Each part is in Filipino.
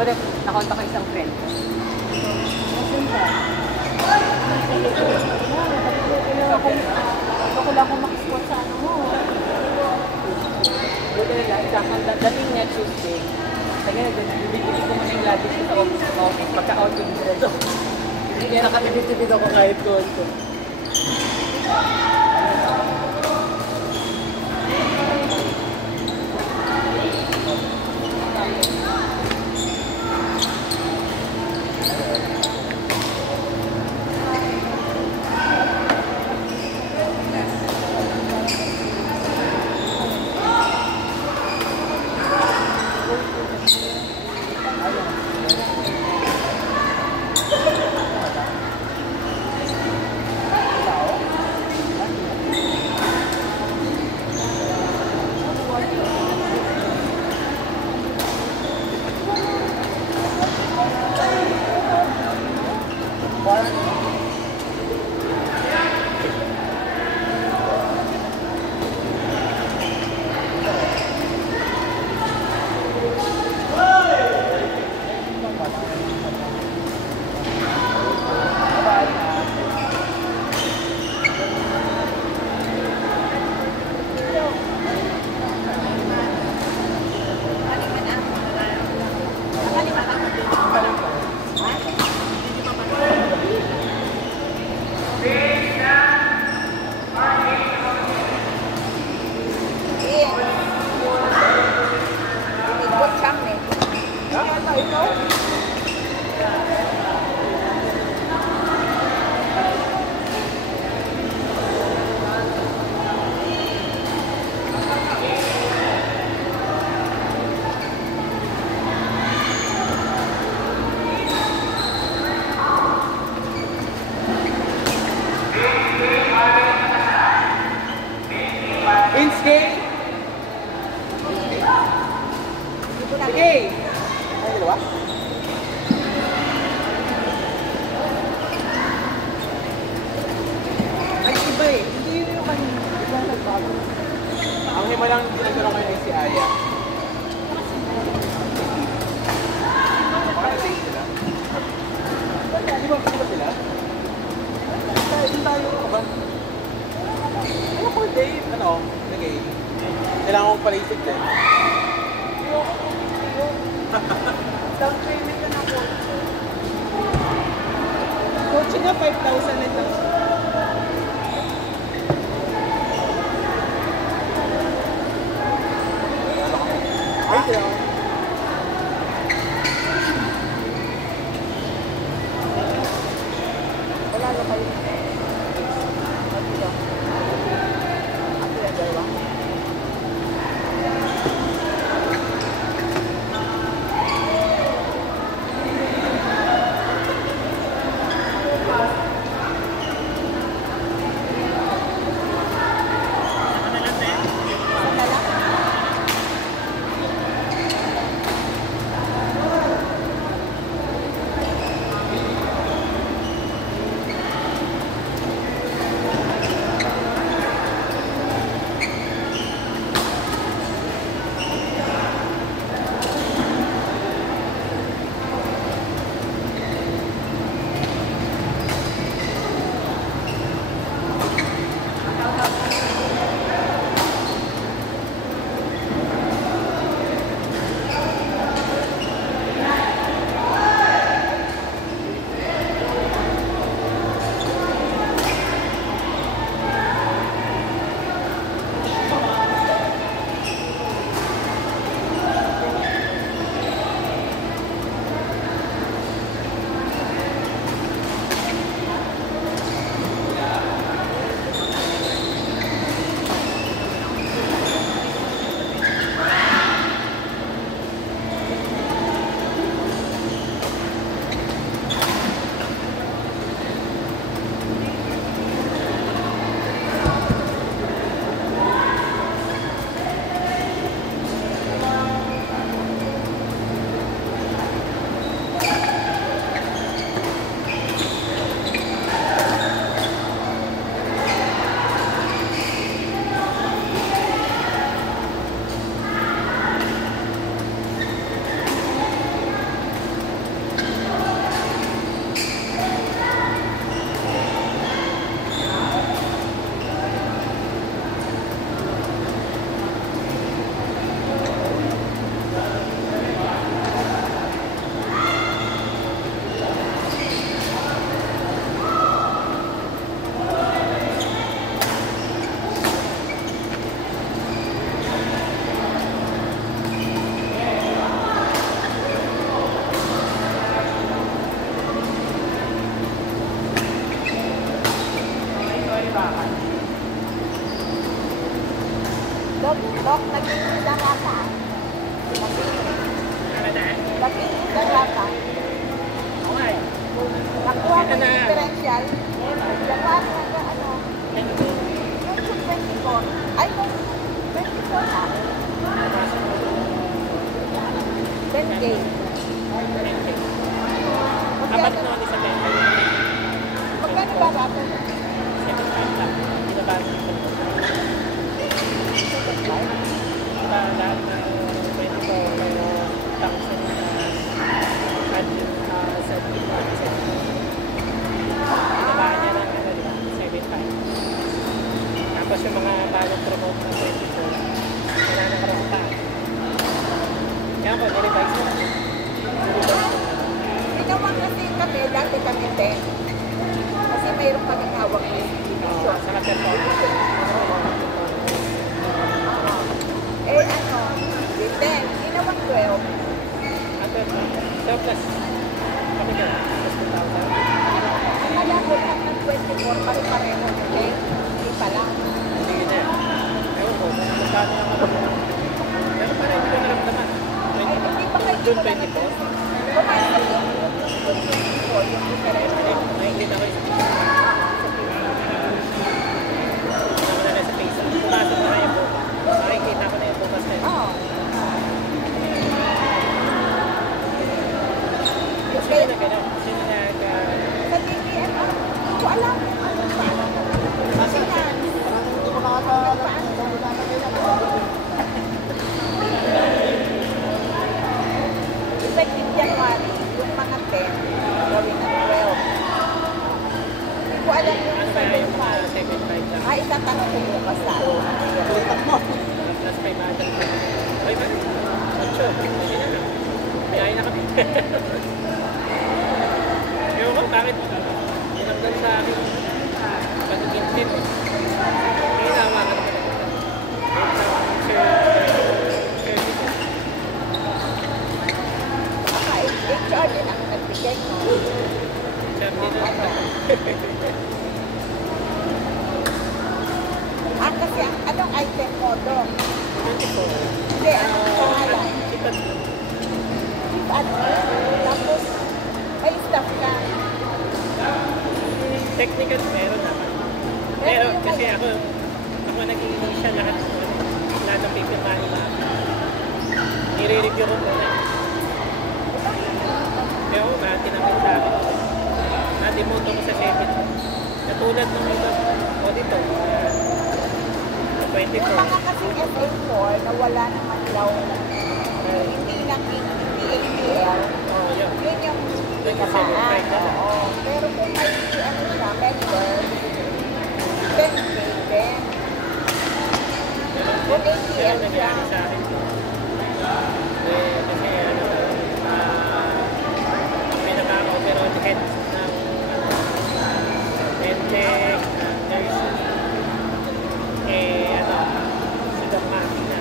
Wala, nakontak ko isang friend. Maganda. Ako lang kung makisquat sa ano mo. Buti na lang, dating niya Tuesday. Kaya nagbibigay ko muna yung lagi sa office, pagka-out yung diretso. Kaya nakatibid-tibid ako kahit konto. Inskate! Sige! Ay, dalawa? Ay, iba eh. Hindi yun yung kanina. Iba nagbago. Ang hima lang ginagawa kayo si Aya. Baka na-date sila? Di ba sila? Hindi tayo ba? Ano ko date? Ano? Sige. Kailangan kong palaisip din. Down payment ka na po. Coaching na 5,000 ito. Ay, kaya. Wala na kayo. isang rata. Ano na? Labing isang rata. Okay. Nakuha mo Ito yung na. differential. Japan hanggang ano. Thank you. Yung 24. Ay, kung 24 na. 10K. Thank you. Apat Magkano na ulit sa 10. magkano ba rata? 7.5 lang. Hindi na bago yung 7.5. Lahat na 24 pero thousand at yung sa Pinabahan niya ng ano, di ba? 7.5. Tapos yung mga bagong promote na 24, wala na karong pa. Kaya ako, nirevise ko. Ginawa kasi kami, dati kami 10. Kasi mayroon kaming hawak na Oo, institution. sa performance. Eh ano, with 10, ginawang 12. At so plus, kami ka, plus 2,000. Ang malabo lang ng 24, pare-pareho. Okay? Hindi pa lang. Hindi na. Ewan ko, kung magkano lang ako. Pero parang hindi ko naramdaman. Ay, hindi pa kayo June ginawang 24. Pumasok yung 24, yung difference. Nakikita ko yung Pumasok na sa Facebook. Pumasok na yung bukas. Nakikita ko na yung bukas na yun. Oo. Sino na gano'n? Sino na Sa DBM, hindi ko alam. Ano ba? Kasi na, effective January, yung mga 10, gawin na 12. Hindi ko alam yung ano ba yung mga 7.5. 7.5 lang? Ay, itatanong ko bukas sa ano. Plus 500. Ay ba? 8. Hindi na lang. Biyahe na kami. Ewan ko, bakit? Tinanggal sa akin. Pagiging tin. Hindi na naman. Baka HR din ang nagbigay mo. Ah, kasi ang anong item mo doon? Hindi, anong pangalan? Chief admin. Tapos, may staff ka. Technical meron naman. Pero kasi ako naging siya lahat ng pipirmahin na. Nire-review ko muna. Pero tinanggal sa akin. Na-demote ako sa 7. Katulad ng iba auditor. 24. Yung mga kasi SA4 na wala naman daw, hindi naging PAPL, Oh, yun. yun yung Naging tinamaan. 7.5 na lang. Oo. Pero kung may ano siya, member, 10K din. Kung APL Kaya siya, nangyari sa akin. Kasi ano, ang pinaka-overall head ng medtech, ng nursing, si Doc Maki na.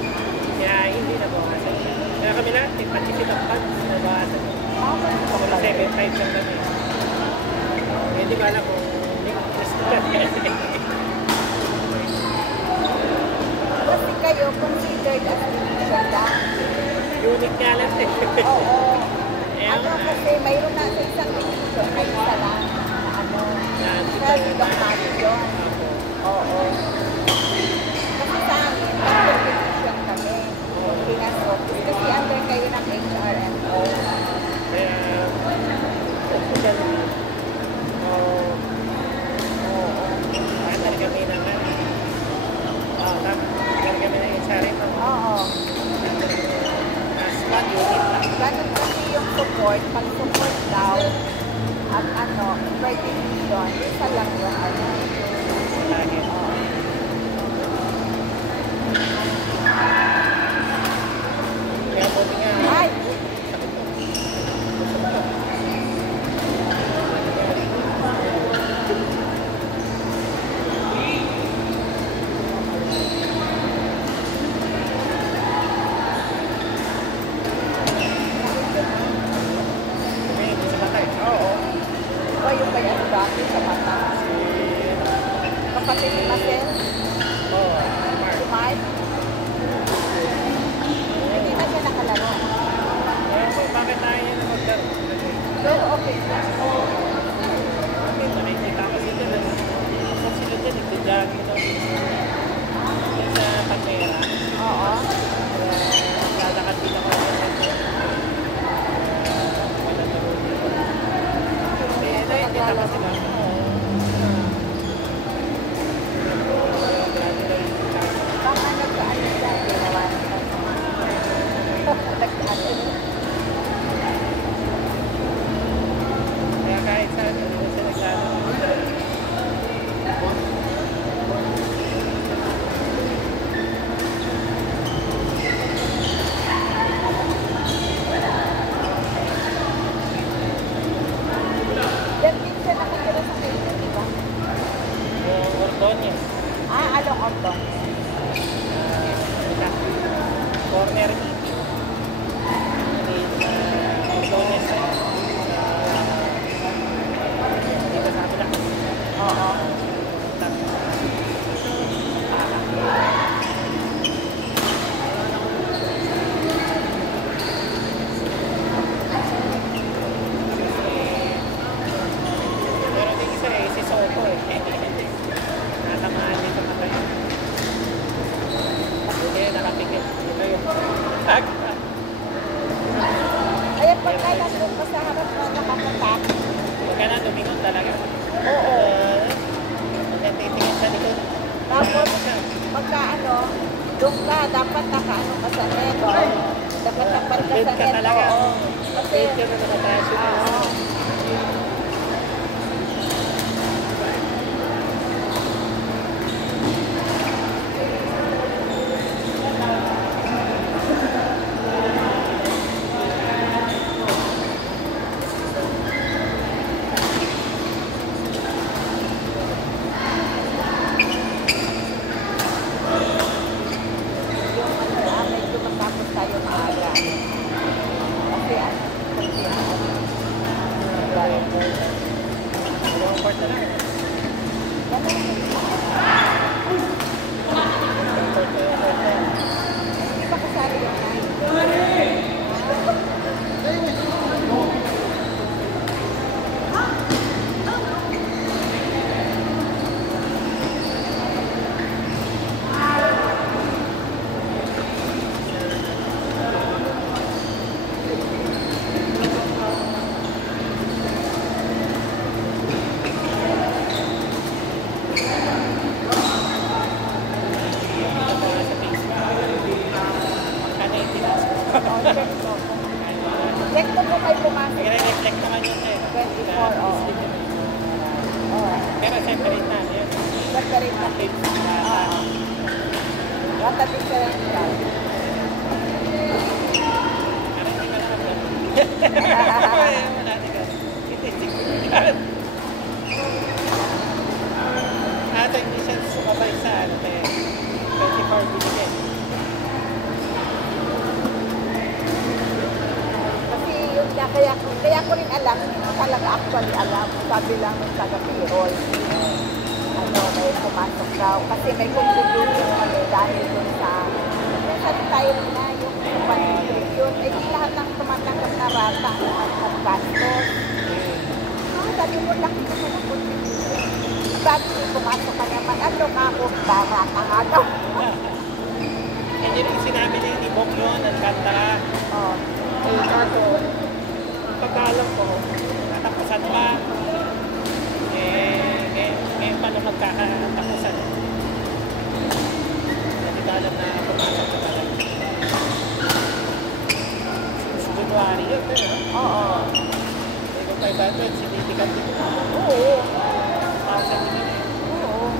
Kaya hindi na bawasan. Kaya kami lahat, pati si Doc Pats na bawasan. Ako na 7.5 lang kami. Hindi ko alam kung hindi ko gusto na kasi kayo considered as division lang. unit nga lang eh. Oo. Eh, Ano kasi mayroon na sa isang division na isa lang na ano. Sa Doc Mati yun. Oo. Kasi sa amin, under division kami. Pinasok. Kasi under kayo ng HRMO. Kaya, kami naman. Kami ng HRM. Oo. As one unit lang. Ganun kasi yung support. Pag support daw, at ano, per division, isa lang yung ano. Lagi. Oo. Kaya buti nga. Ay! Sa batay. Oo. Ikaw yung kaya dati sa mata. Kapatid ni Mas corner meeting. Ordones dito sa amin. Oo. Pero yung isa si Soto natamaan din sa matay. Kaya nakapikit. Ito yung tag. Kaya pagka nandun pa sa harap mo, nakakatak. Huwag ka na tumingon talaga. Oo. Natitingin sa likod. Tapos, pagka doon ka, dapat nakaano ka sa net. Dapat napal ka Dead sa ka net. talaga. Oo. Kasi, Dead ka na nakataas yun. oo. Medyo matapos tayo maaga. Kasi Dalawang part na lang. hindi pa kasali yung night. Check mo kung may pumasok. Nagre-reflect naman yun 24, oo. Oo. Pero separate na yun. Separate na page. Oo. Rata differential. Parang hindi ka naman. Ato hindi siya sumabay sa 24 binigay. Kasi yun nga, kaya ko rin alam, hindi ko talaga actually alam. Sabi lang ng taga-payroll. May pumasok daw. Kasi may contribution kami dahil dun sa retire na yung contribution. Eh, di lahat ng tumatanggap na rata at gastos. Sabi mo, laki naman ang contribution. Sabi ko, pumasok ka naman. Ano ka ako? Barata nga daw. Hindi rin sinabi niya ni Bong yun, Alcantara. Oh. Eh, kaso, pagkalam ko, natapusan pa. Ngayon pa na magkakatapusan. Hindi ko alam na pumasok ka talaga. Since January yun, Oo. eh, kung 500, significant din. Oo. 1,000 din yun. Oo.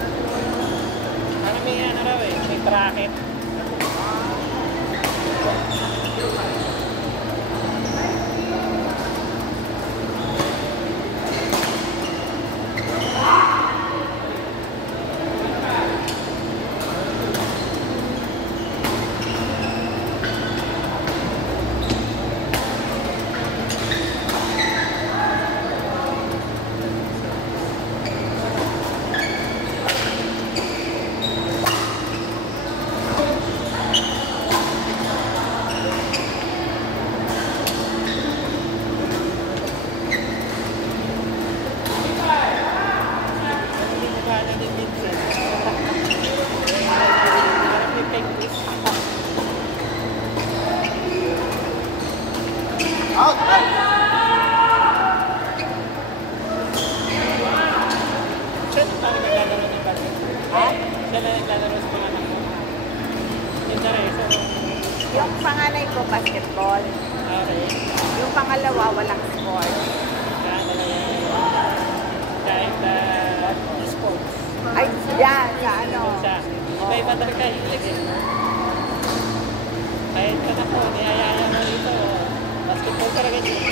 Parang may ano raw may bracket. Yung panganay ko, basketball. Okay. Yung pangalawa, walang sport. Kahit sports. Ay, yan, sa ano. Iba-iba talaga hilig eh. Kahit ka na po, niyayaya mo dito. Basketball talaga dito.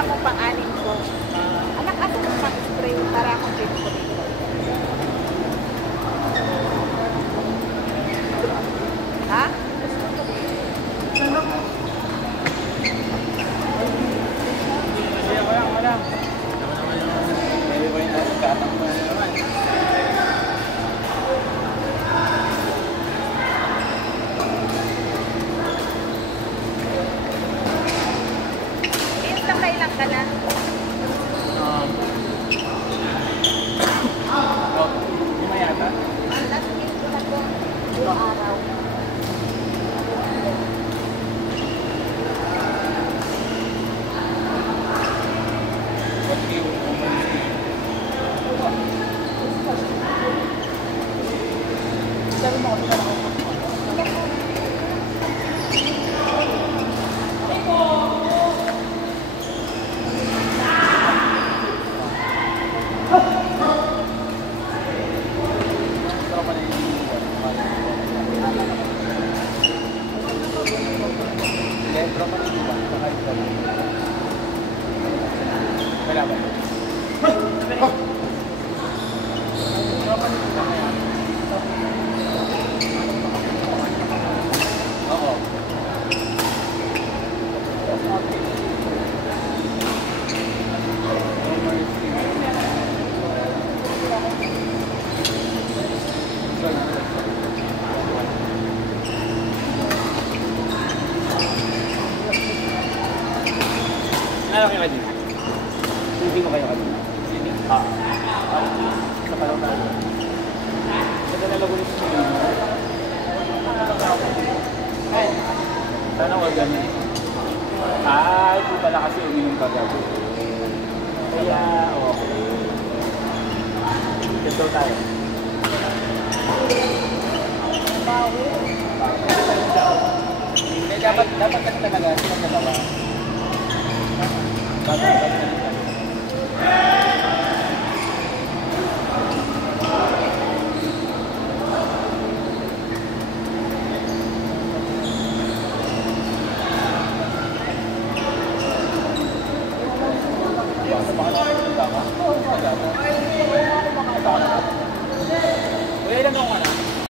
lima mo pang-anim ko. Anak, asa mo pang-spray para akong pinipuli. Ha? Wala. Insta kailan ka na? Mayata. Ang last week ko na to. 2 araw. Wala ba? Oo. Ano kayo kanina? Hindi ko kayo kanina. Hindi? Sa palaw na. Ito na lagunin sa mga. Ay, sana wag ganyan. Ay, di pala kasi uminom ka gabi. Kaya, okay. Ito tayo. Dapat kasi talaga sila dalawa.